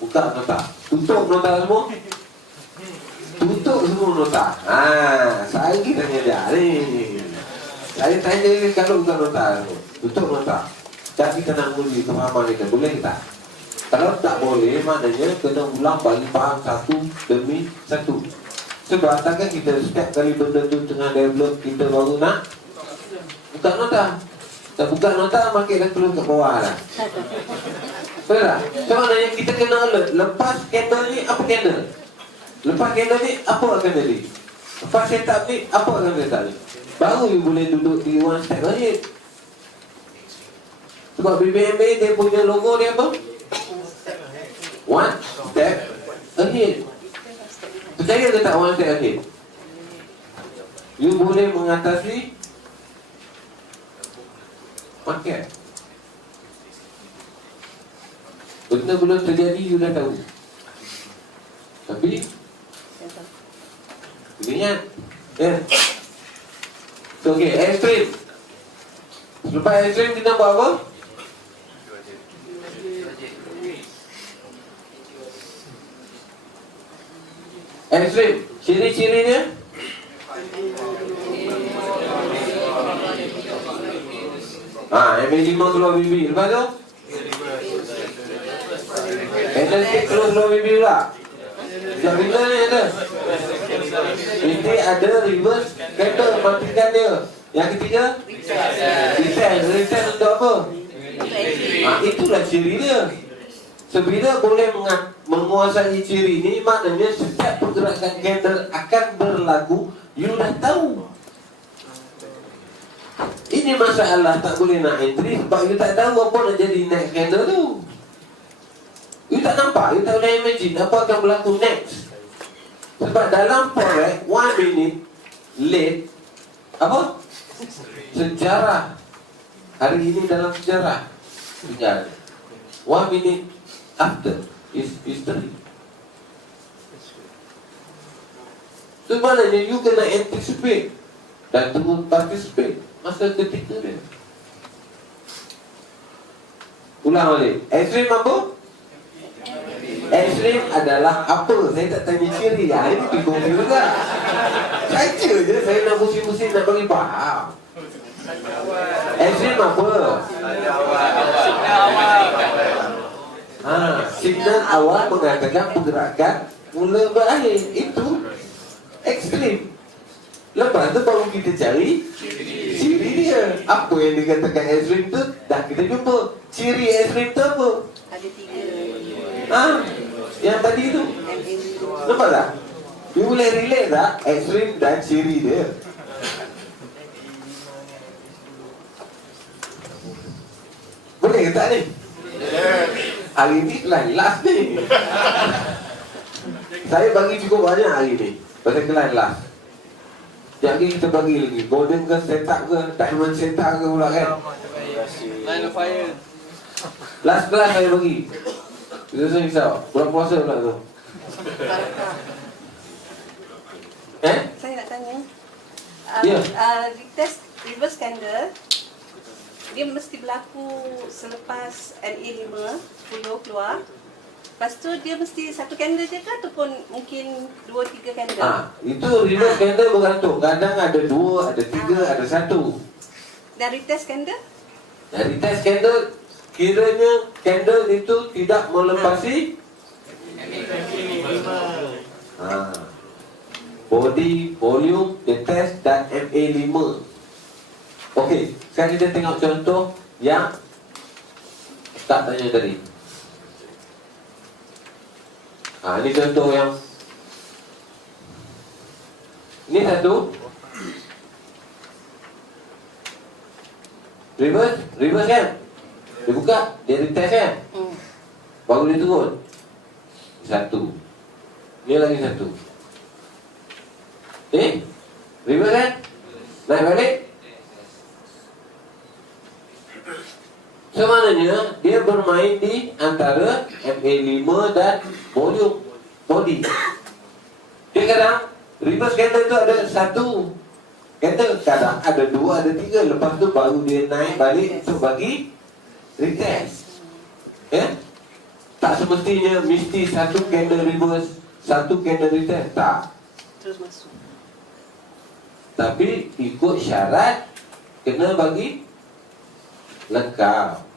Buka nota. Tutup nota semua. Tutup semua nota. Saya kita tanya dia ni. Saya tanya dia kalau buka nota semua. Tutup nota. Dan kita nak uji kefahaman kita. Boleh tak? Kalau tak boleh, maknanya kena ulang bagi faham satu demi satu. Sebab takkan kita setiap kali benda tu tengah develop, kita baru nak buka nota. Tak buka nota, makin dah turun ke bawah lah. Betul tak? So maknanya kita kena alert. Lepas candle ni, apa candle? Lepas candle ni, apa akan jadi? Lepas setup ni, apa akan setup ni? Baru you boleh duduk di one step ahead. Sebab BBMA dia punya logo dia apa? One step ahead. Percaya ke tak one step ahead? You boleh mengatasi market. Benda belum terjadi, you dah tahu. Tapi ingat So okay, extreme. Lepas extreme kita buat apa? Extreme, ciri-cirinya MA5 keluar bibi. Lepas tu NLT keluar bibi pula. Sekejap bila ni ada mesti ada reverse candle, matikan dia. Yang ketiga Return untuk apa? Itulah ciri dia. So bila boleh menguasai ciri ni, maknanya setiap pergerakan candle akan berlaku. You dah tahu. Ini masalah tak boleh nak entry sebab you tak tahu apa nak jadi next candle tu. You tak nampak, you tak boleh imagine apa akan berlaku next. Sebab dalam forex 1 minute late apa? Sejarah. Hari ini dalam sejarah 1 minute after is history. So maknanya you kena anticipate dan tunggu participate masa ketika dia. Ulang balik. Extreme apa? Extreme adalah apa? Saya tak tanya ciri. Ini bingung juga. Saja je saya nak pusing-pusing nak bagi faham. Extreme apa? Signal awal mengatakan pergerakan mula berakhir. Itu extreme. Lepas tu baru kita cari ciri dia. Apa yang dikatakan extreme tu dah kita jumpa. Ciri extreme tu apa? Ada 3. Yang tadi tu. Nampak tak? You boleh relate tak extreme dan ciri dia? Boleh ke tak ni? Hari ni last ni. Saya bagi cukup banyak hari ni pasal kelas last. Jadi kita bagi lagi golden ke setup ke diamond setup ke pula kan. Line of fire. Last kelas saya bagi. Kita risau bulan puasa pula tu. Saya nak tanya. Ya. Retest reverse candle dia mesti berlaku selepas NA5 10 keluar. Lepas tu dia mesti satu candle je ke ataupun mungkin 2-3 candle? Itu reverse candle bergantung. Kadang ada 2, ada 3, ada 1. Dan retest candle? Dan retest candle kiranya candle itu tidak melepasi body, volume, retest dan MA5. Okey, sekarang kita tengok contoh yang tak tanya tadi. Ini contoh yang ini satu reverse kan? Dia buka, dia retest kan? Baru dia turun. Satu. Ni lagi satu. Reverse kan? Naik balik. So maknanya dia bermain di antara MA5 dan volume body. Dia kadang reverse candle tu ada satu candle, kadang ada 2, ada 3. Lepas tu baru dia naik balik untuk bagi retest. Tak semestinya mesti satu candle reverse, satu candle retest. Tak. Terus masuk. Tapi ikut syarat kena bagi lengkap.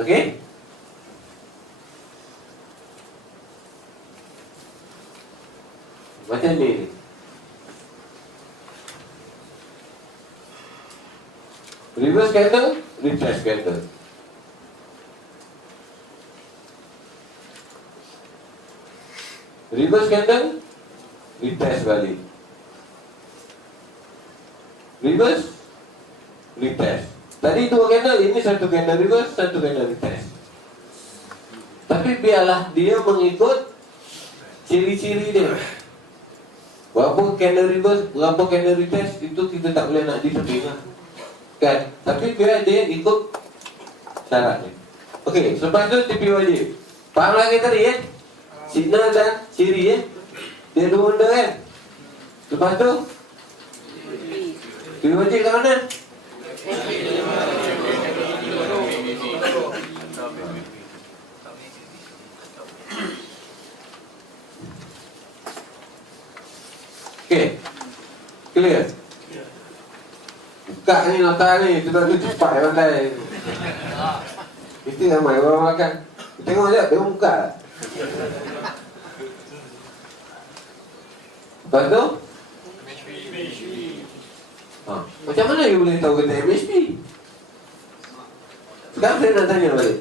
Okey? Macam ni. Reverse candle, retest candle. Reverse candle, retest balik. Reverse, retest. Tadi dua candle, ini satu candle reverse, satu candle retest. Tapi biarlah dia mengikut ciri-ciri dia. Berapa candle reverse, berapa candle retest, itu kita tak boleh nak ditebing lah. Kan? Tapi biar dia ikut syarat ni. Okey, selepas tu TP wajib. Faham lagi tadi ya? Signal dan ciri ya? Dia dua benda kan? Lepas tu TP wajib kat mana? Okey. Clear? Buka ni nota ni, tu cepat ya pandai. Mesti ramai orang makan. Tengok sekejap, dia buka. Lepas tu? Macam mana you boleh tahu kata MHP? Sekarang saya nak tanya balik.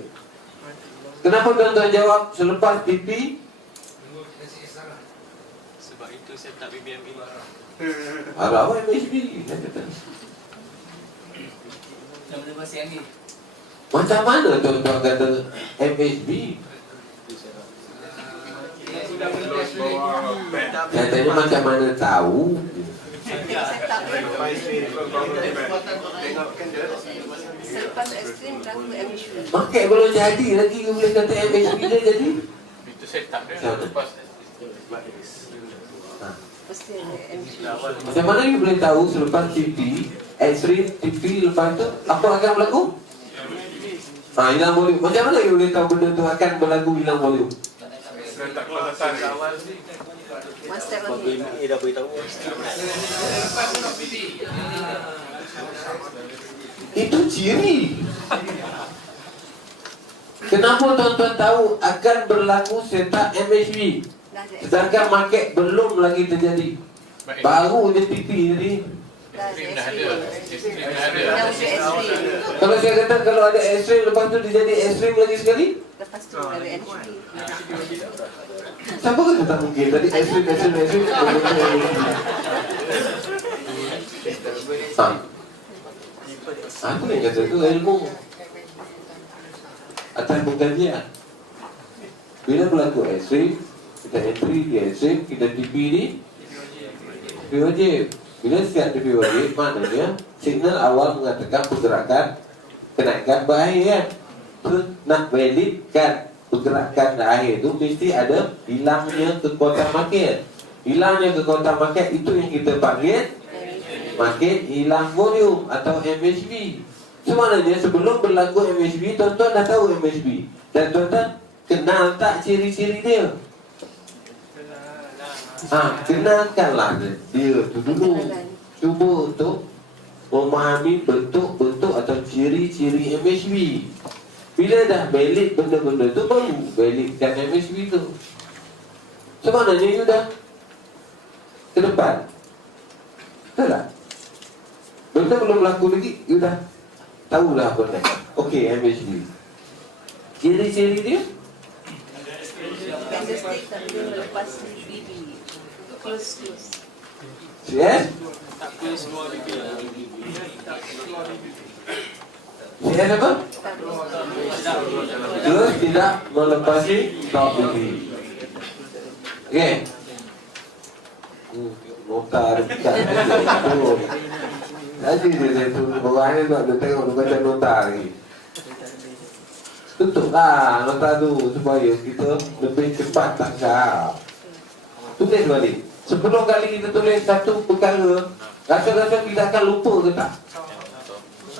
Kenapa tuan-tuan jawab selepas TP? Sebab itu saya tak BBMB. Harap apa MHP? Macam mana tuan-tuan kata MHP? Saya tanya macam mana tahu? Selepas ekstrim berlaku MHP. Market belum jadi lagi, you boleh kata MHP dia jadi? Itu saya tak ada. Lepas Mesti ada MHP. Macam mana you boleh tahu selepas TP, ekstrim, TP lepas tu, apa akan berlaku? Hilang volume. Macam mana you boleh tahu benda tu akan berlaku hilang volume? Master lagi. BBMB dah beritahu. Itu ciri. Kenapa tuan-tuan tahu akan berlaku setup MHP? Dah ada. Sedangkan market belum lagi terjadi. Baru je TP tadi. Dah ada Ekstrim dah ada. ekstrim. Ekstrim dah ada. Dah usia ekstrim. Kalau saya kata kalau ada ekstrim lepas tu dia jadi ekstrim lagi sekali, Lepas tu ada MHP. siapa kata tak mungkin? Tadi ekstrim. Aku yang kata tu ilmu atas pengkajian. Bila berlaku ekstrim, kita entry di ekstrim, kita TP ni TP wajib. Bila siap TP wajib, maknanya signal awal mengatakan pergerakan kenaikan berakhir kan. Terus nak validkan pergerakan akhir tu mesti ada hilangnya kekuatan market. Hilangnya kekuatan market itu yang kita panggil market hilang volume atau MHP. Sebenarnya sebelum berlaku MHP, tuan-tuan dah tahu MHP. Dan tuan-tuan kenal tak ciri-ciri dia? Kenalkanlah dia tu dulu. Cuba untuk memahami bentuk-bentuk atau ciri-ciri MHP. Bila dah valid benda-benda tu, baru validkan MHP tu. Sebenarnya you dah ke depan. Betul tak? Benda belum berlaku lagi, you dah tahulah benda. Okey, MHP. Ciri-ciri dia? Candlestick tapi dia melepas BB. Close. Yes? Tak close semua BB. Yes apa? Terus tidak melepasi stop BB. Okey. Nota dekat tu. Tadi dia tu orang ni nak tengok dia baca nota lagi. Tutuplah nota tu supaya kita lebih cepat tangkap. Tulis balik. 10 kali kita tulis satu perkara, rasa-rasa kita akan lupa ke tak?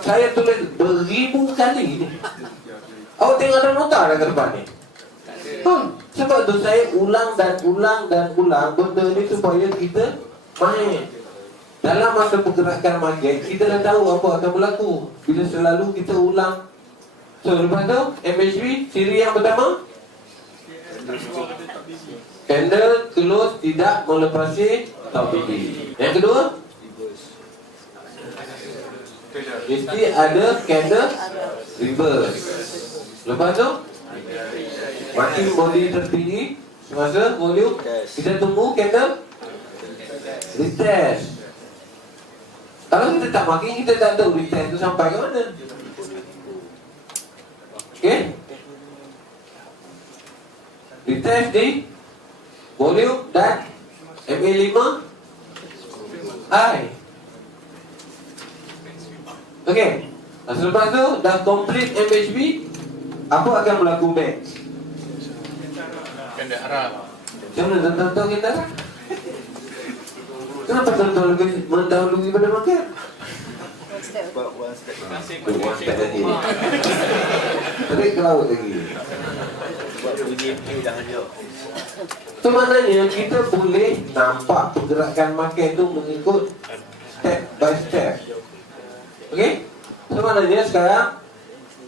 Saya tulis beribu kali ni. Awak tengok ada nota dah ke depan ni? Sebab tu saya ulang dan ulang dan ulang benda ni supaya kita main. Dalam masa pergerakan market, kita dah tahu apa akan berlaku bila selalu kita ulang. So lepas tu MHB siri yang pertama, candle close tidak melepasi top biji. Yang kedua, mesti ada candle reverse. Lepas tu makin body tertinggi semasa volume, kita tunggu candle retest. Kalau kita tak makin, kita tak tahu retest tu sampai ke mana. Okay? Retest di volume dan MA5 I. Okay. Selepas tu dah complete MHB, apa akan berlaku next? Kena arah. Macam mana tuan-tuan kita? Kenapa tuan-tuan lebih mendahului pada market? Terima kasih. One step lagi. Tarik ke laut lagi. Itu maknanya kita boleh nampak pergerakan market tu mengikut step by step. Okay? So maknanya sekarang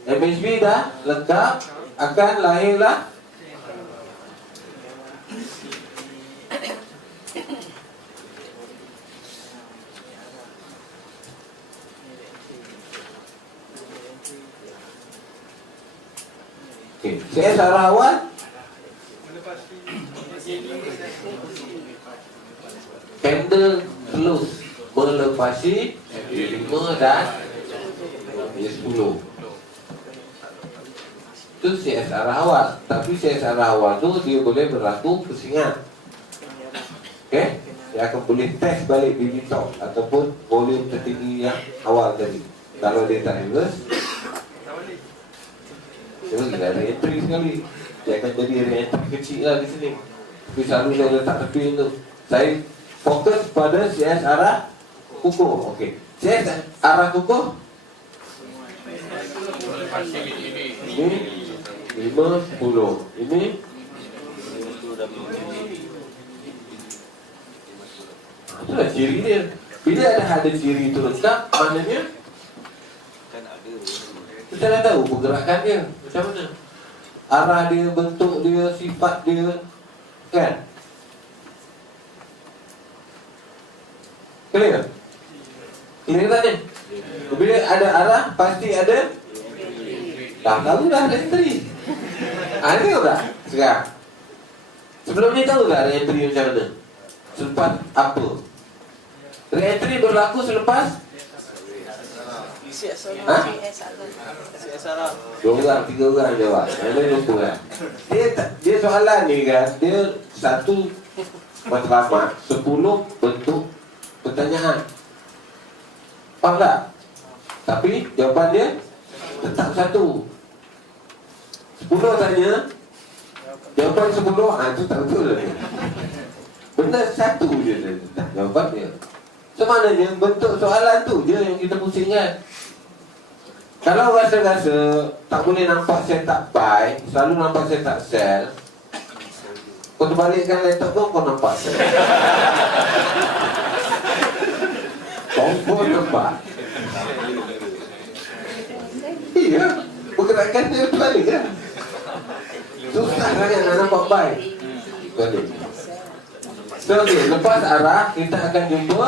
MHB dah lengkap, akan lahirlah CS arah awal candle close melepasi MA5 dan MA10. Itu CS arah awal. Tapi CS arah awal tu dia boleh berlaku pusingan. Okay? Dia akan boleh test balik biji top ataupun volume tertinggi yang awal tadi. Kalau dia tak reverse, dia boleh ada entry sekali. Dia akan jadi re-entry kecil lah di sini. Tapi selalu saya letak tepi tu. Saya fokus pada CS arah kukuh. Okey. CS arah kukuh ini 5, 10. Ini itulah ciri dia. Bila ada ciri itu lengkap, maknanya kita dah tahu pergerakan dia macam mana, arah dia, bentuk dia, sifat dia, kan? Clear? Clear tak ni? Bila ada arah, pasti ada. Dah tahu dah entry. Tengok tak sekarang? Sebelum ni tahu tak re-entry macam mana? Selepas apa? Re-entry berlaku selepas dua orang, 3 orang jawab. Yang lain lupa kan? Dia soalan ni kan, dia satu matlamat 10 bentuk pertanyaan. Faham tak? Tapi jawapan dia tetap satu. 10 tanya, jawapan 10, itu tak betul lah. Benar satu je jawapan dia. So maknanya bentuk soalan tu je yang kita pusingkan. Kalau rasa-rasa tak boleh nampak setup buy, selalu nampak setup sell, kau terbalikkan laptop tu, kau nampak sell. Kau nampak. Iya, pergerakan dia terbalik kan. Susah sangat nak nampak buy. Balik. So okay, lepas arah kita akan jumpa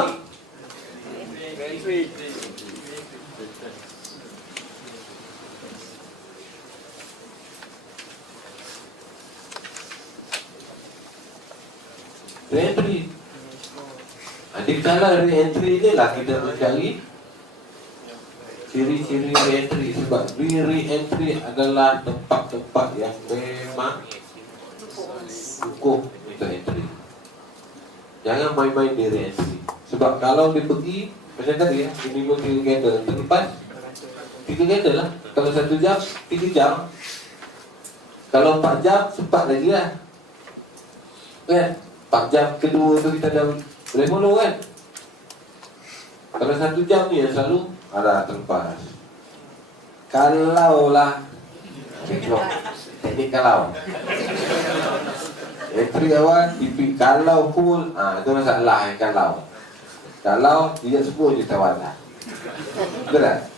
re-entry. Dikala re-entry ni lah kita mencari ciri-ciri re-entry. Sebab re-entry adalah tempat-tempat yang memang cukup untuk entry. Jangan main-main di re-entry. Sebab kalau dia pergi macam tadi ya, minimum 3 candle, terlepas 3 candle lah. Kalau 1 jam, 3 jam. Kalau 4 jam, sempat lagi lah. Kan? 4 jam kedua tu kita dah boleh follow kan. Kalau 1 jam ni yang selalu ada terlepas. Kalau lah teknik kalau entry awal tipi kalau full, itu masalah yang kalau tidak semua je tawar lah. Betul tak?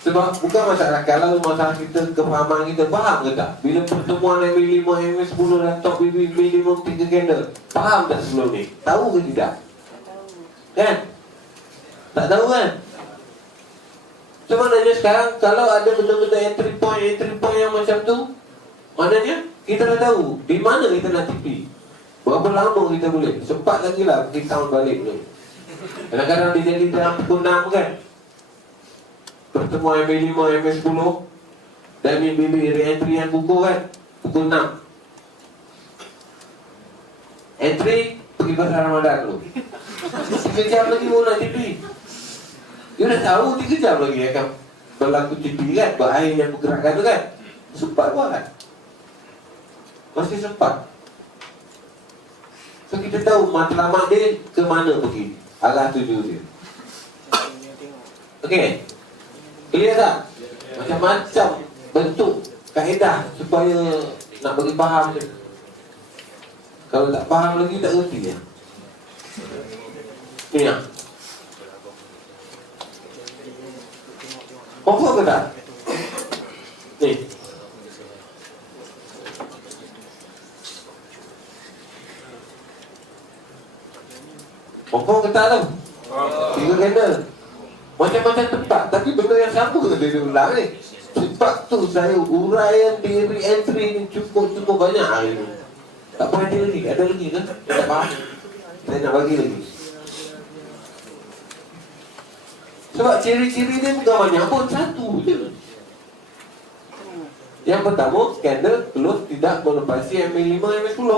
Sebab bukan masalah kalau, masalah kita, kefahaman kita. Faham ke tak? Bila pertemuan MA5, MA10 dan top BB minimum 3 candle, faham tak sebelum ni? Tahu ke tidak? Kan? Tak tahu kan? Cuma maknanya sekarang kalau ada benda-benda entry point yang macam tu, maknanya kita dah tahu di mana kita nak tipi. Berapa lama kita boleh? Sempat lagi lah kita tahun balik ni. Kadang-kadang dia jadi dalam pukul 6 kan? Pertemuan MA5, MA10 dan BB re-entry yang buku kan? Pukul 6. Entry pergi pasar Ramadan dulu. 3 jam lagi pun nak tipi. Dia dah tahu 3 jam lagi akan berlaku tipi kan? Air yang bergerakkan tu kan? Sempat buat. Masih sempat. So kita tahu matlamat dia ke mana pergi, arah tuju dia. Okey. Clear tak? Macam-macam bentuk kaedah supaya nak bagi faham dia. Kalau tak faham lagi tak reti ya. Ni ya. Confirm ke tak? Ni. Confirm ke tak tu? 3 candle. Macam-macam tempat, tapi benda yang sama dia ulang ni. Sebab tu saya uraian di re-entry ni cukup banyak hari ni. Tak payah lagi, ada lagi ke? Tak faham? Saya nak bagi lagi. Sebab ciri-ciri dia bukan banyak pun, satu je. Yang pertama, candle close tidak melepasi MA5, MA10.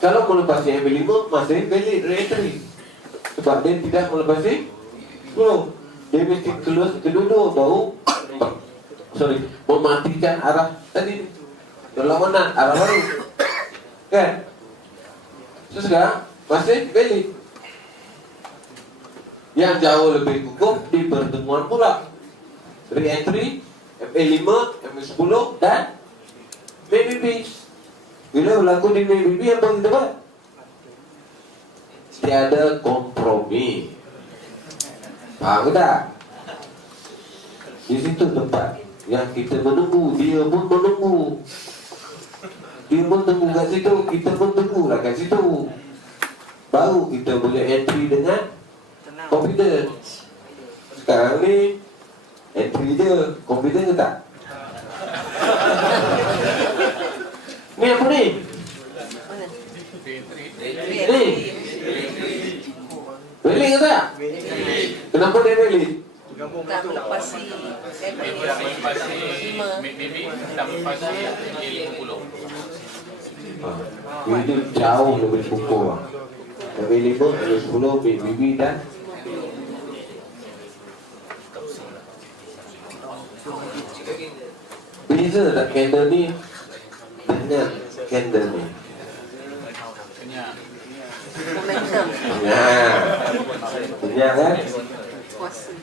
Kalau melepasi MA5, masih valid re-entry. Sebab dia tidak melepasi 10. Dia mesti close kedua-dua baru mematikan arah tadi. Perlawanan arah baru. Kan? So sekarang masih valid. Yang jauh lebih kukuh di pertemuan pula. Re-entry MA5, MA10 dan MABB. Bila berlaku di MABB apa kita buat? Tiada kompromi. Faham ke tak? Di situ tempat yang kita menunggu, dia pun menunggu. Dia pun tunggu kat situ, kita pun tunggulah kat situ. Baru kita boleh entry dengan confidence. Sekarang ni entry je, confidence ke tak? Ni apa ni? Ni valid ke tak? Kenapa dia valid? Tak melepasi Itu jauh lebih kukuh. MA5, MA10, BB dan beza tak candle ni dengan candle ni? momentum Banyak kan? kuasa.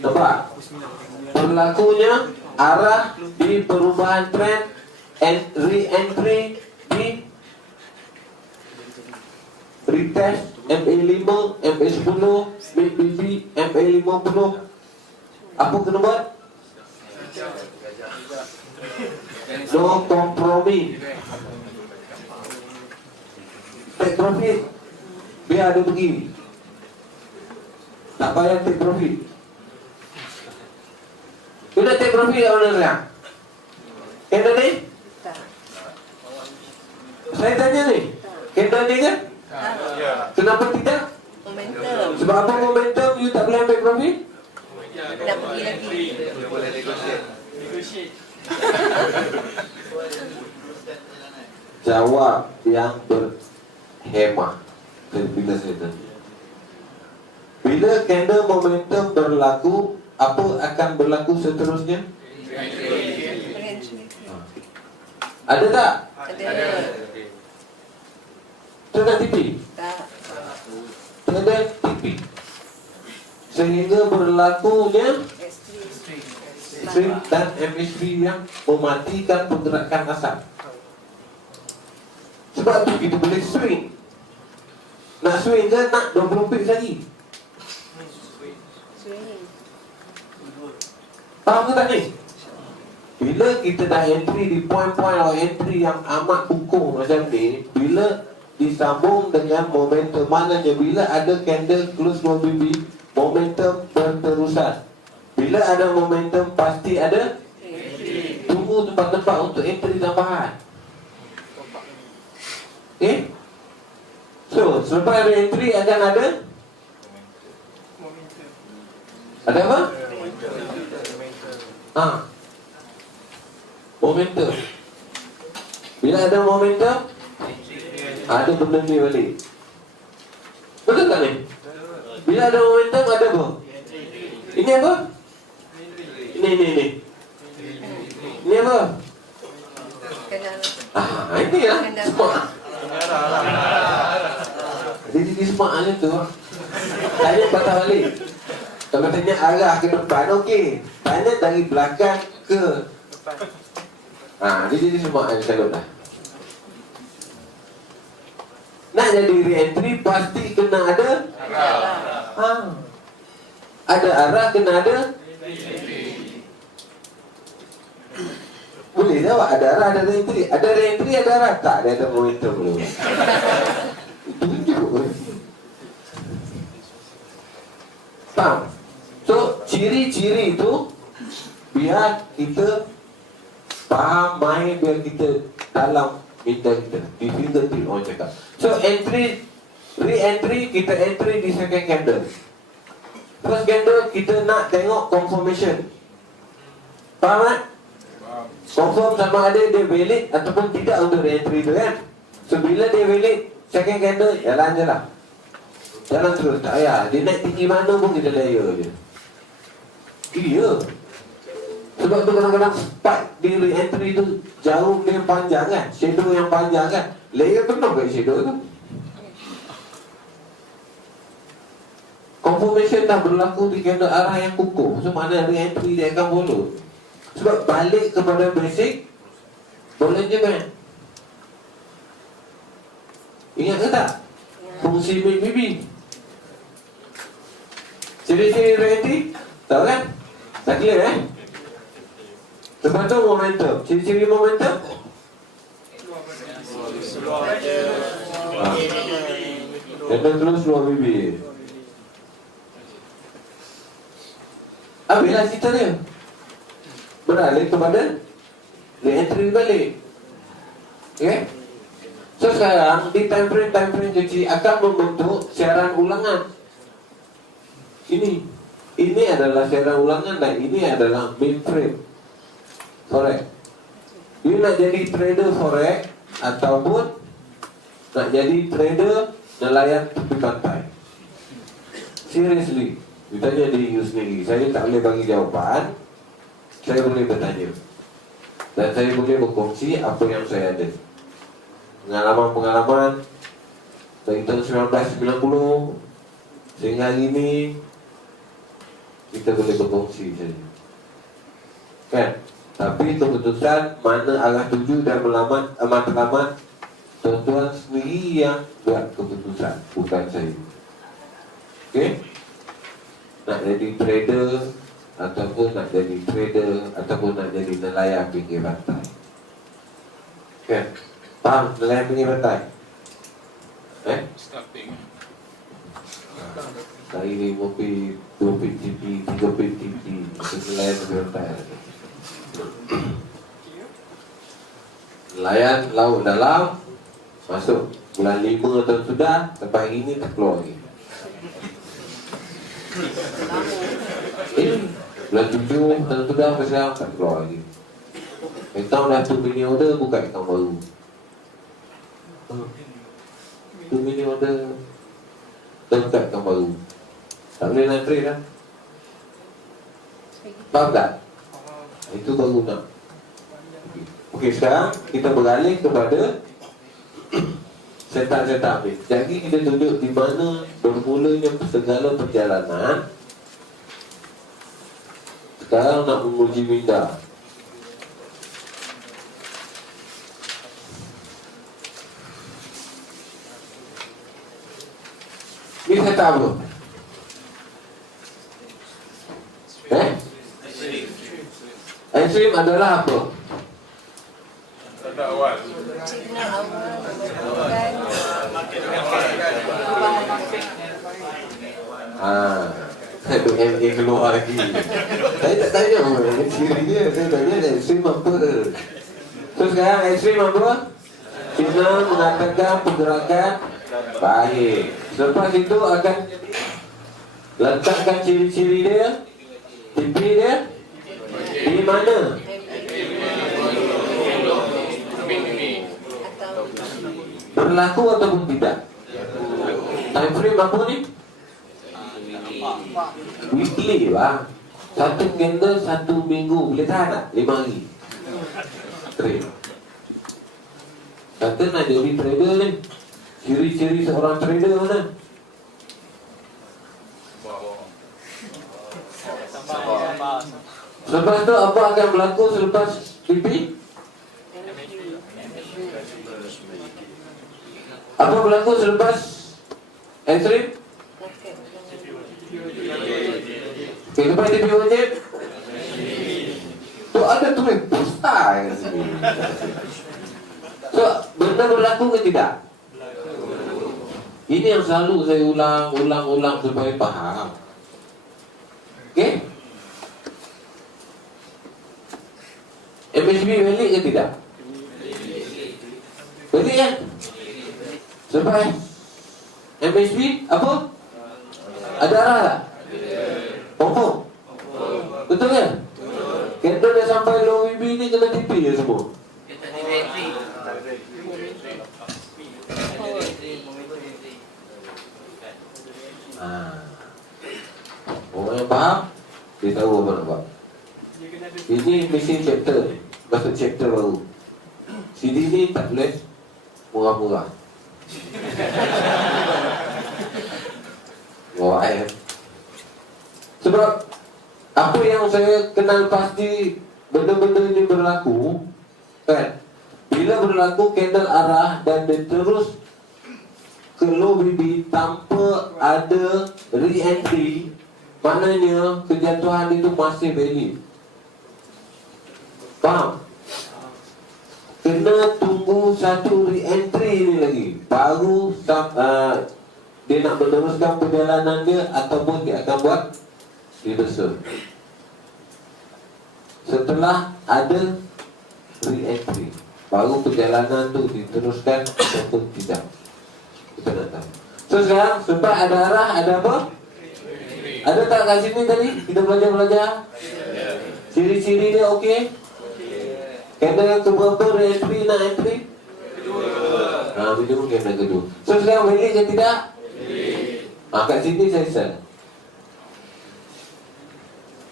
Nampak? Berlakunya arah di perubahan trend and re-entry di retest MA5, MA10, BB, MA50. Apa kena buat? No kompromi. Take profit. Biar ada pergi. Tak payah take profit. You nak take profit kat mana sekarang? Candle ni? Tak. Saya tanya ni. Candle ni kan? Kenapa tidak? Momentum. Sebab apa momentum you tak boleh ambil profit? Nak pergi lagi. Jawab yang berhemah. Bila saya tanya. Bila candle momentum berlaku, apa akan berlaku seterusnya? Re-entry. Ada tak Ada. Tu nak TV? Tak. Tiada TV. Sehingga berlakunya stream dan MP3 yang mematikan pergerakan asap. Sebab tu kita boleh swing. Nak swing ke nak 20 pix lagi? Swing. Faham ke tak ni? Bila kita dah entry di point-point atau entry yang amat pukul macam ni, bila disambung dengan momentum, maknanya bila ada candle close 2 BB, momentum berterusan. Bila ada momentum, pasti ada tunggu tempat-tempat untuk entry tambahan. Okay? So, selepas ada entry akan ada apa? Momentum. Bila ada momentum, ada benda ni balik. Betul tak ni? Bila ada momentum, ada apa? Ini apa? Ini. Ini apa? Ini lah smart. Jadi smart macam tu. Tanya patah balik. Kalau tanya arah ke depan, okey. Tanya dari belakang ke dia jadi smart yang saya dah. Nak jadi re-entry pasti kena ada arah. Ada arah, kena ada. Boleh jawab ada arah, ada re-entry. Ada re-entry, ada arah. Tak, ada momentum dulu. Tunjuk. Faham? So, ciri-ciri itu biar kita faham, main, biar kita dalam minda kita. Di fingertip orang cakap. So, re-entry, kita entry di second candle. First candle, kita nak tengok confirmation. Faham tak? Confirm sama ada dia valid ataupun tidak untuk re-entry tu kan. So, bila dia valid, second candle, jalan je lah. Jalan terus, tak payah. Dia naik tinggi mana pun kita daya je. Iya. Sebab tu kadang-kadang spike di re-entry tu jauh dia panjang kan. Shadow yang panjang kan. Layer penuh kat shadow tu. Confirmation dah berlaku di candle arah yang kukuh. So mana re-entry dia akan follow. Sebab balik kepada basic, boleh je kan. Ingat ke tak? Fungsi BBB. Ciri-ciri re-entry, tahu kan? Tak clear Lepas tu momentum. Ciri-ciri momentum, candle terus luar bibir. Habislah cerita dia. Beralih kepada re-entry balik. Okay? So sekarang di time frame cuci akan membentuk siaran ulangan. Ini adalah siaran ulangan dan ini adalah main frame forex. You nak jadi trader forex ataupun nak jadi trader nelayan tepi pantai. Seriously, you tanya diri you sendiri. Saya tak boleh bagi jawapan. Saya boleh bertanya. Dan saya boleh berkongsi apa yang saya ada. Pengalaman-pengalaman dari tahun 1990 sehingga hari ini, kita boleh berkongsi saja. Kan? Tapi keputusan mana arah tuju dan matlamat tuan-tuan sendiri yang buat keputusan, bukan saya. Okay? Nak jadi trader ataupun nak jadi trader ataupun nak jadi nelayan pinggir pantai. Kan? Faham nelayan pinggir pantai? Starting. Hari ni kopi 2 pit TV, 3 pit TV, nelayan pinggir pantai. Nelayan laut dalam, masuk bulan 5 tahun sudah, sampai hari ni tak keluar lagi. Bulan 7 tahun sudah, sampai sekarang tak keluar lagi. Account dah 2 mini order, buka account baru. 2 mini order, dah buka account baru. Tak boleh nak trade lah. Faham tak? Itu baru nak. Okey, sekarang kita beralih kepada setup ni. Jadi kita tunjuk di mana bermulanya segala perjalanan. Sekarang nak menguji minda. Ini setup apa? Extreme adalah apa? Pada awal. Cina awal memerlukan Aduh, MA keluar lagi. Saya tak tanya pun ciri dia. Saya tanya extreme apa. So sekarang extreme apa? Cina mengatakan pergerakan baik. Selepas itu akan letakkan ciri-ciri dia, tipi dia di mana? Berlaku ataupun tidak? Time frame apa ni? Weekly bang. Satu candle 1 minggu. Boleh tahan tak? 5 hari trade. Kata nak jadi trader ni, ciri-ciri seorang trader mana? Selepas tu apa akan berlaku selepas TP? Apa berlaku selepas extreme? Okay, lepas TP wajib tu ada tulis pusta kat sini. So, benda berlaku ke tidak? Ini yang selalu saya ulang supaya faham. Okay? MHB valid ke tidak? Valid kan? Sebab MHB apa? Ada arah tak? Confirm? Betul kan? Candle dah sampai low WB ni kena TP je semua. Orang yang faham, dia tahu apa nak buat. Ini mesin chapter ni, masuk chapter baru. CD ni tak boleh murah-murah. Wah, sebab apa yang saya kenal pasti benda-benda ini berlaku kan? Bila berlaku candle arah dan dia terus ke low BB tanpa ada re-entry, maknanya kejatuhan itu masih valid. Faham? Kena tunggu satu re-entry ni lagi baru dia nak meneruskan perjalanan dia ataupun dia akan buat reversal. Setelah ada re-entry, baru perjalanan tu diteruskan ataupun tidak. Kita nak tahu. So sekarang sebab ada arah, ada apa? Ada tak kat sini tadi? Kita belajar. Ciri-ciri dia okey? Candle yang keberapa re-entry nak entry? Kedua. Minimum candle kedua. So sekarang valid ke tidak? Kat sini saya sell.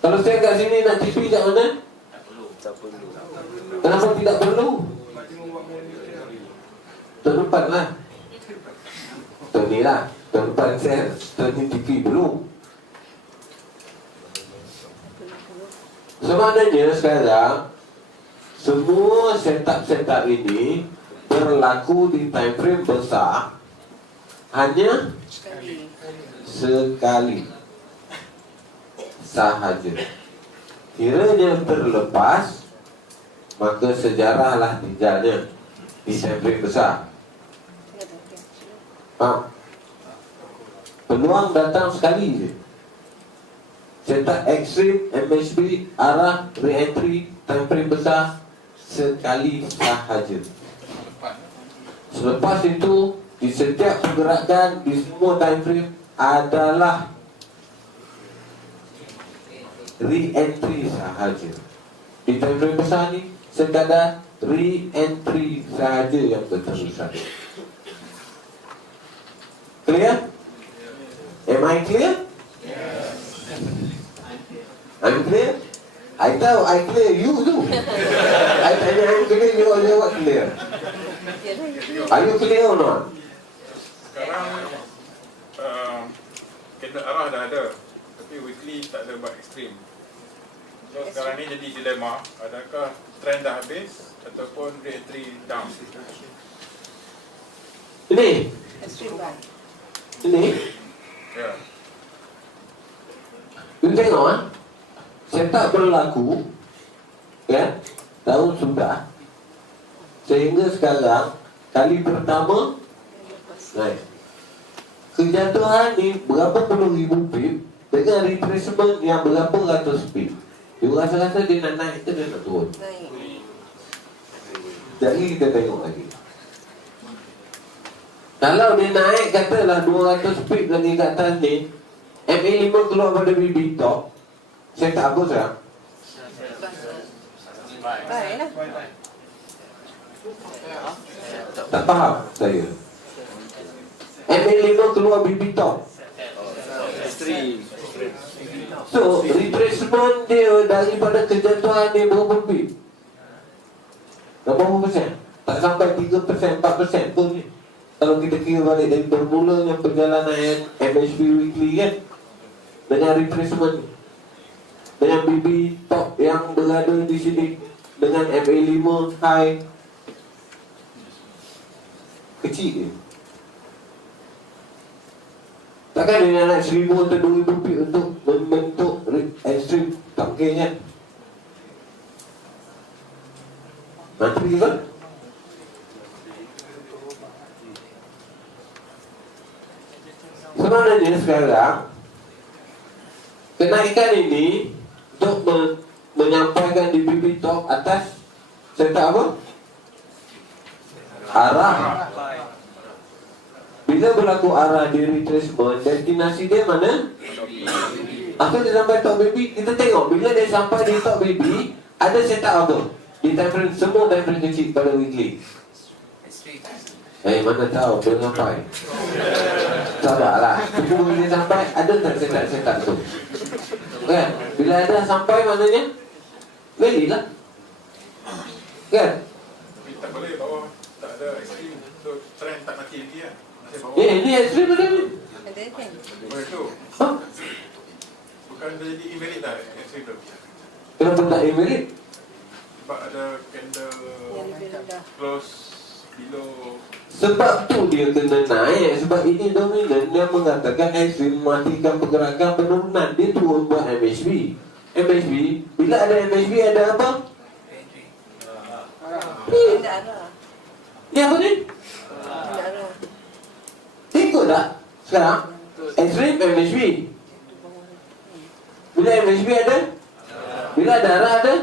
Kalau saya kat sini nak TP kat mana? Kenapa tidak perlu? Tahun depan lah. Tahun ni lah. Tahun depan sell. Tahun ni TP dulu. Sebenarnya sekarang semua setup ini berlaku di time frame besar hanya sekali sahaja. Kiranya terlepas, maka sejarahlah tinggalnya di time frame besar. Peluang datang sekali je. Setup extreme, MHB, arah, re-entry, time frame besar sekali sahaja. Selepas itu, di setiap pergerakan di semua time frame adalah re-entry sahaja. Di time frame besar ni sekadar re-entry sahaja yang berterusan. Clear? Am I clear? I'm clear? I tahu, I clear you tu. I tanya I clear, you jawab clear. Are you clear or not? Sekarang kena arah dah ada, tapi weekly tak ada buat ekstrim. So sekarang ni jadi dilema, adakah trend dah habis ataupun re-entry down? Ini, Extreme buy. ini. Ya. You tengok setup berlaku ya, tahun sudah sehingga sekarang kali pertama naik. Kejatuhan ni berapa puluh ribu pip dengan retracement yang berapa ratus pip. You rasa-rasa dia nak naik ke dia nak turun? Naik. Jadi kita tengok lagi. Kalau dia naik katalah 200 pip lagi kat atas ni, MA5 keluar pada BB top, saya tak apa sekarang. Buy lah. Tak faham saya. MA5 keluar BB top. So, retracement dia daripada kejatuhan dia berapa pip? Berapa persen? Tak sampai 3%, 4% pun ni. Kalau kita kira balik dari bermulanya perjalanan MHB weekly kan, dengan retracement, dengan BB top yang berada di sini, dengan MA5 high, kecil dia. Takkan dia nak 1,000 atau 2,000 pip untuk membentuk extreme, tak mungkin kan? Nanti juga sebenarnya sekarang kenaikan ini untuk menyampaikan di BB top atas setup apa? Arah. Bila berlaku arah di retracement, destinasi dia mana? After dia sampai top BB, kita tengok bila dia sampai di top BB, ada setup apa? Di time frame, semua time frame kecil pada weekly. Mana tahu dia sampai. Sabarlah. Bila dia sampai, ada tak setup tu? Kan? Bila ada sampai maknanya beli lah. Kan? Tapi tak boleh bawa, tak ada ekstrim, so trend tak mati lagi kan? Masih bawa. Ini ekstrim ada ni. Ada kan? Boleh tu. Ha? Bukan dia jadi invalid dah ekstrim tu. Kenapa tak invalid? Sebab ada candle Yang lebih rendah. close below. Sebab tu dia kena naik. Sebab ini dominan yang mengatakan ekstrim mematikan pergerakan penurunan. Dia turun buat MHB. MHB, bila ada MHB ada apa? Ada arah. Ni apa ni? Ada arah. Ikut tak? Sekarang ekstrim MHB. Bila MHB ada? Bila ada arah ada?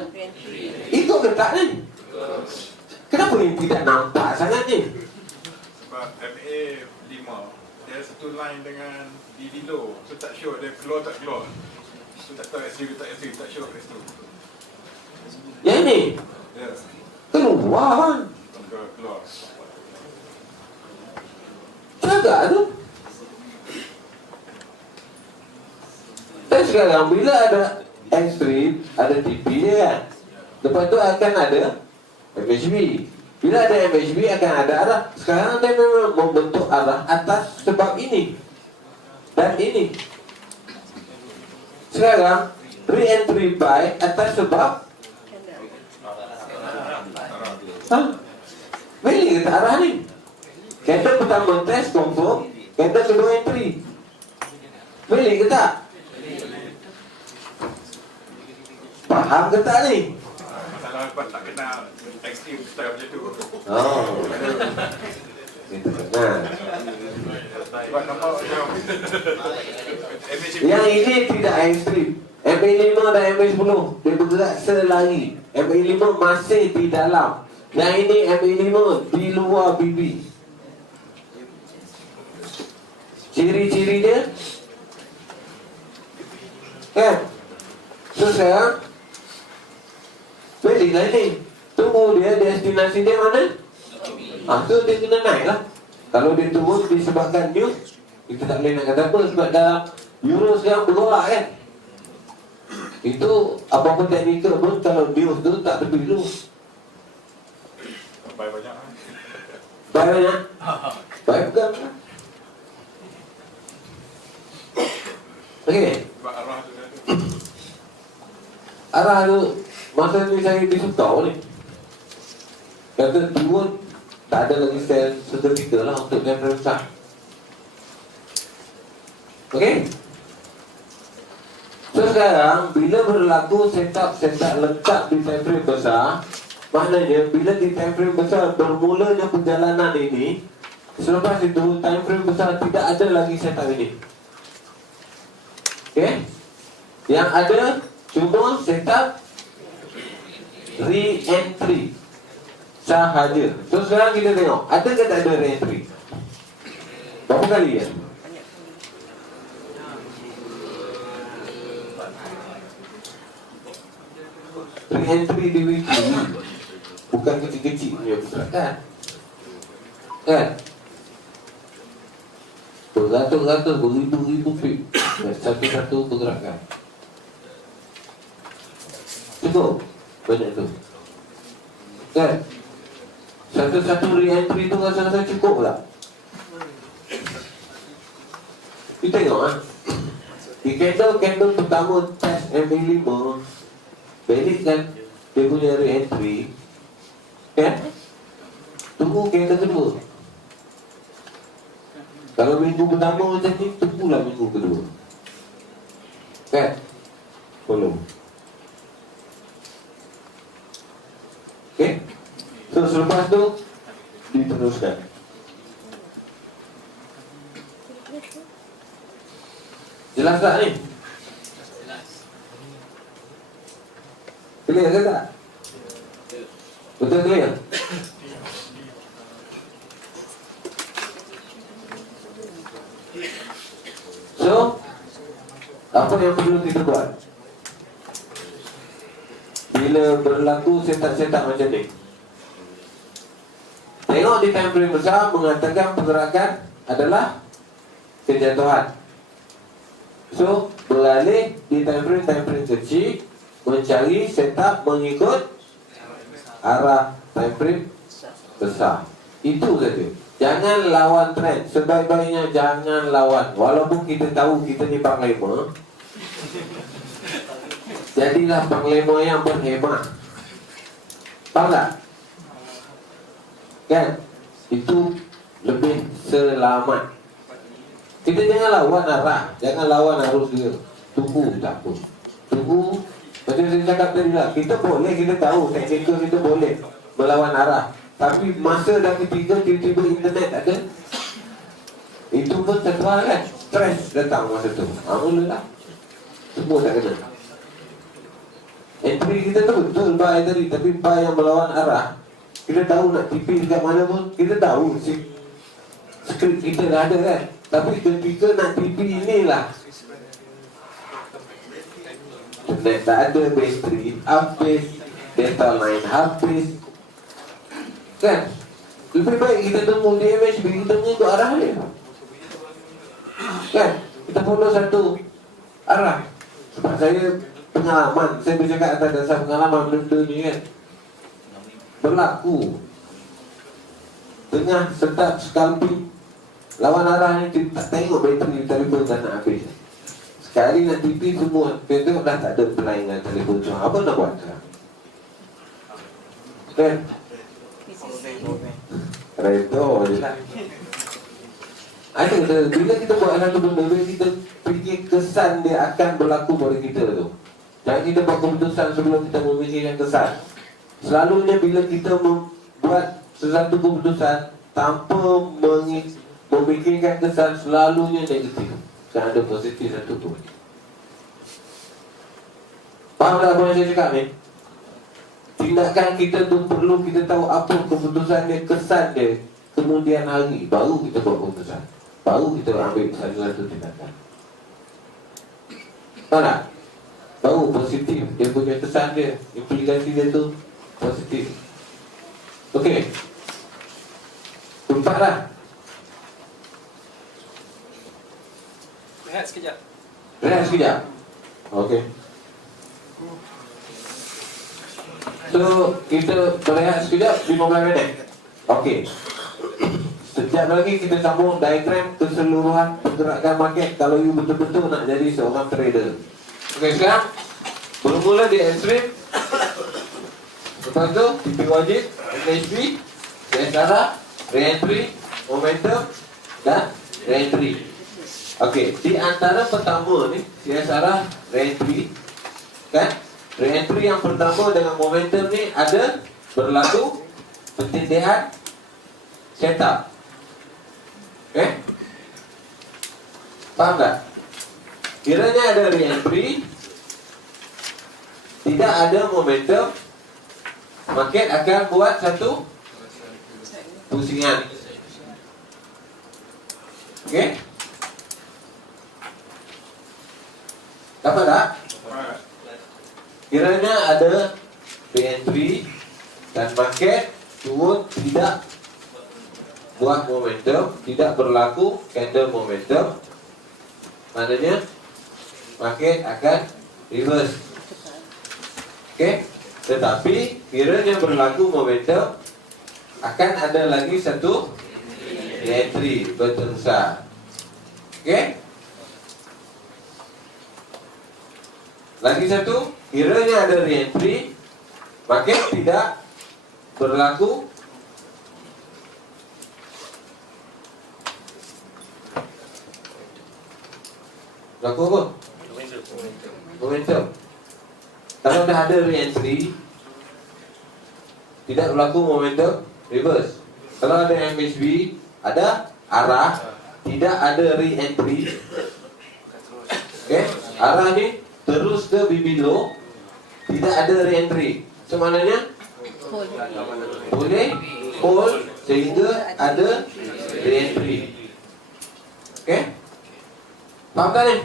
Ikut ke tak ni? Kenapa ni tidak nampak sangat ni? Sebab MA5 dia satu line dengan di below, so tak sure dia keluar tak keluar. So tak tahu ekstrim tak ekstrim, tak sure kat situ. Yang ni Ya, keluar. keluar. Cagak tu. Dan sekarang bila ada ekstrim, ada TP dia kan. Lepas tu akan ada MHB. Bila ada MHB akan ada arah. Sekarang dia memang membentuk arah atas sebab ini dan ini. Sekarang re-entry buy atas sebab Beli ke tak arah ni? Candle pertama test confirm, candle kedua entry. Beli ke tak? Faham ke tak ni? Masalah sebab tak kenal ekstrim style macam tu. Oh. Kita kenal. Sebab nampak macam Yang ini tidak ekstrim. MA5 dan MA10 dia bergerak selari. MA5 masih di dalam. Yang ini MA5 di luar BB. Ciri-ciri dia kan? So sekarang beli lah ni. Tunggu dia, destinasi dia mana? So dia kena naik lah. Kalau dia turun disebabkan news, kita tak boleh nak kata apa. Sebab dalam Euro sekarang bergerak kan. Itu apa-apa teknikal pun kalau news tu tak tepi dulu. Sampai banyak. Baik banyak. Baik bukan. Okey. Sebab arah tu dah tu. Arah tu masa ni saya di Sutau ni. Kata turun tak ada lagi sel seketika lah untuk yang besar. Okey. So sekarang bila berlaku setup lengkap di time frame besar, maknanya bila di time frame besar bermulanya perjalanan ini, selepas itu time frame besar tidak ada lagi setup ini. Okey? Yang ada cuma setup re-entry sahaja. So sekarang kita tengok, ada ke tak ada re-entry? Berapa kali ya? Re-entry di wiki bukan kecil-kecil punya pergerakan, kan? Beratus-ratus, beribu-ribu pip satu-satu pergerakan. Cukup banyak tu, kan? Satu-satu re-entry tu rasa-rasa cukup tak? Kita tengok lah. Di candle pertama test MA5 valid kan dia punya re-entry, kan? Tunggu candle kedua. Kalau minggu pertama macam ni, tunggulah minggu kedua, kan? Follow. Okay? So selepas tu diteruskan. Jelas tak ni? Clear ke tak? Betul clear? So, apa yang perlu kita buat bila berlaku setup macam ni? Tengok di time frame besar mengatakan pergerakan adalah kejatuhan. So, beralih di time frame kecil, mencari setup mengikut arah time frame besar. Itu saja. Jangan lawan trend. Sebaik-baiknya jangan lawan. Walaupun kita tahu kita ni panglima, jadilah panglima yang berhemat. Faham tak? Kan? Itu lebih selamat. Kita jangan lawan arah, jangan lawan arus dia. Tunggu tak apa. Tunggu. Macam saya cakap tadi lah, kita boleh, kita tahu teknikal kita boleh melawan arah. Tapi masa dah ketiga tiba-tiba internet tak ada, itu pun satu hal kan. Stress datang masa tu. Mulalah semua tak kena. Entry kita tu betul buy tadi, tapi buy yang melawan arah. Kita tahu nak tipi dekat mana pun, kita tahu skrip kita dah ada kan. Tapi ketika nak tipi inilah internet tak ada, bateri habis, data line habis, kan? Lebih baik kita tunggu di MHB, kita mengikut arah dia, kan? Kita follow satu arah. Sebab saya pengalaman, saya bercakap atas dasar pengalaman benda ni kan. Berlaku tengah setup scalping, lawan arah ni tak tengok bateri telefon dah nak habis. Sekali nak tipi semua, tengok dah tak ada pelayanan telefon tu. Apa nak buat sekarang? Kan? Redo je lah. Ada, bila kita buat satu benda, bila kita fikir kesan dia akan berlaku pada kita tu. Jangan kita buat keputusan sebelum kita memikirkan kesan. Selalunya bila kita membuat sesuatu keputusan tanpa memikirkan kesan, selalunya negatif. Jangan ada positif satu tu. Faham tak apa yang saya cakap ni? Tindakan kita tu perlu kita tahu apa keputusan dia, kesan dia kemudian hari, baru kita buat keputusan, baru kita ambil satu-satu tindakan. Faham tak? Baru positif, dia punya kesan dia, implikasi dia tu positif. Okey, 4 lah. Rehat sekejap. Rehat sekejap. Okey. So, kita berehat sekejap 15 minit. Okey. Sekejap lagi kita sambung diagram keseluruhan pergerakan market kalau you betul-betul nak jadi seorang trader. Okey, sekarang bermula di ekstrim. Lepas tu, TP wajib, MHB, CSR, re-entry, momentum dan re-entry. Okey, di antara pertama ni, CSR, re-entry, kan? Re-entry yang pertama dengan momentum ni ada berlaku pentindihan setup. Okay? Faham tak? Kiranya ada re-entry, tidak ada momentum, market akan buat satu pusingan. Okay? Dapat tak? Kiranya ada re-entry dan market turun tidak buat momentum, tidak berlaku candle momentum, maknanya market akan reverse. Okey, tetapi kiranya berlaku momentum, akan ada lagi satu re-entry berterusan. Okey, lagi satu, kiranya ada re-entry, market tidak berlaku apa? Momentum. Kalau dah ada re-entry, tidak berlaku momentum, reverse. Kalau ada MHB, ada arah, tidak ada re-entry. Okay, arah ni terus ke BB low, tidak ada re-entry. Sebenarnya boleh hold sehingga ada re-entry. Okay, faham tak ni?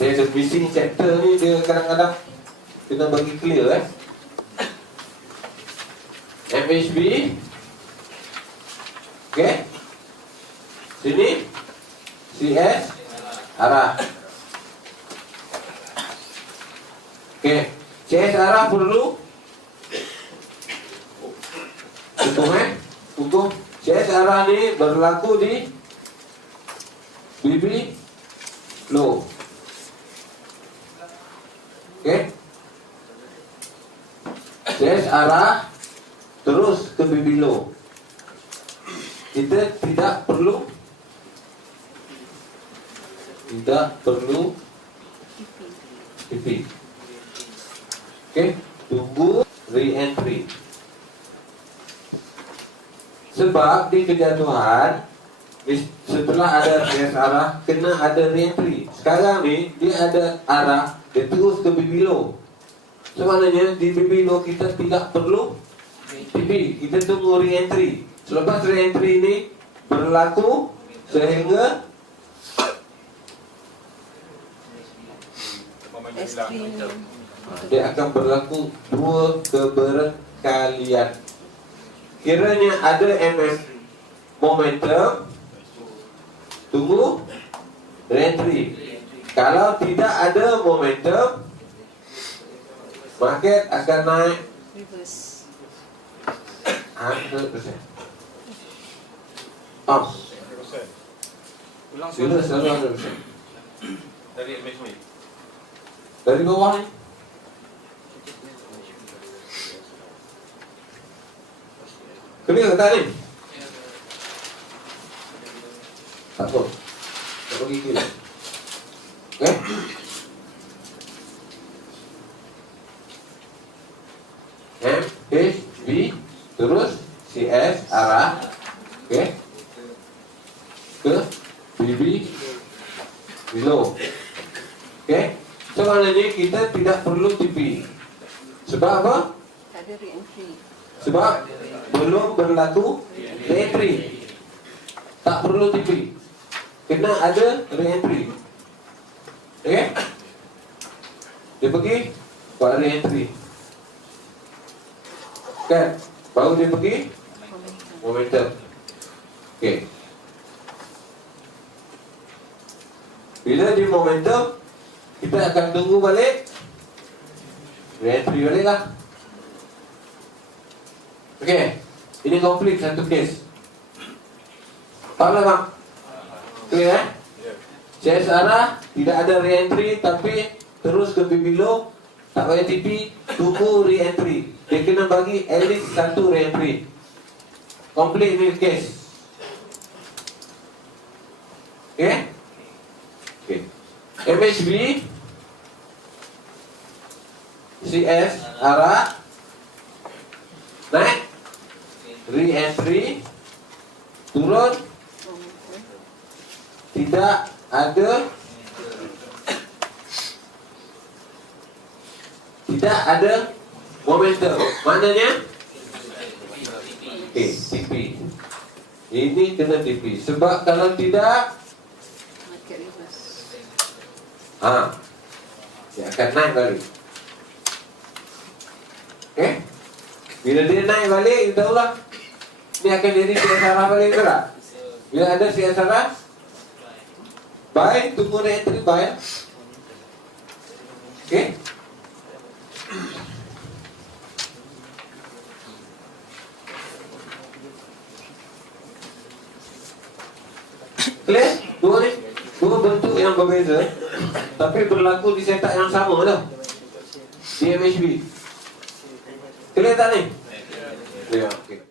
Dia ada missing chapter ni, dia kadang-kadang kena bagi clear MHB. Okay, sini CS arah. Okay, CS arah perlu ukur CS arah ni berlaku di BB low. Okay, CS arah terus ke BB low. Kita tidak perlu TP. Okay, tunggu re-entry. Sebab di kejatuhan setelah ada CS arah kena ada re-entry. Sekarang ni dia ada arah, dia terus ke BB low. Sebenarnya di BB low kita tidak perlu TP, kita tunggu re-entry. Selepas re-entry ni berlaku sehingga dia akan berlaku dua keberkalian. Kiranya ada MS momentum, tunggu re-entry. Kalau tidak ada momentum, market akan naik reverse 100%. Reverse selalu 100%. Dari MHB. Dari bawah ni clear tak ni? Tak apa, tak pergi clear. Okay, M, H, B, terus CS arah, okay, ke BB below. Okay, sebenarnya kita tidak perlu TP. Sebab apa? Tak ada re-entry. Sebab belum berlaku re-entry. Tak perlu TP, kena ada re-entry. Okay, dia pergi buat re-entry, kan? Baru dia pergi momentum. Okay, bila dia momentum, Kita akan tunggu balik. Re-entry balik lah. Okey. Ini komplit satu case. Faham tak, Mak? Clear, eh? CS arah, tidak ada re-entry, tapi terus ke below, tak payah TP, tunggu re-entry. Dia kena bagi at least satu re-entry. Complete ini case. Okay? Okay. MHB, CS arah, naik, re-entry, turun, tidak ada momentum. Maknanya TP. Ini kena TP. Sebab kalau tidak, Market reverse. dia akan naik balik. Okay? Bila dia naik balik, kita tahulah ini akan jadi CSR balik ke tak? Bila ada CSR, buy, tunggu re-entry, buy. Okay? Clear? Dua bentuk yang berbeza, tapi berlaku di setup yang sama dah. Di MHB. Clear tak ni? Ya, okay.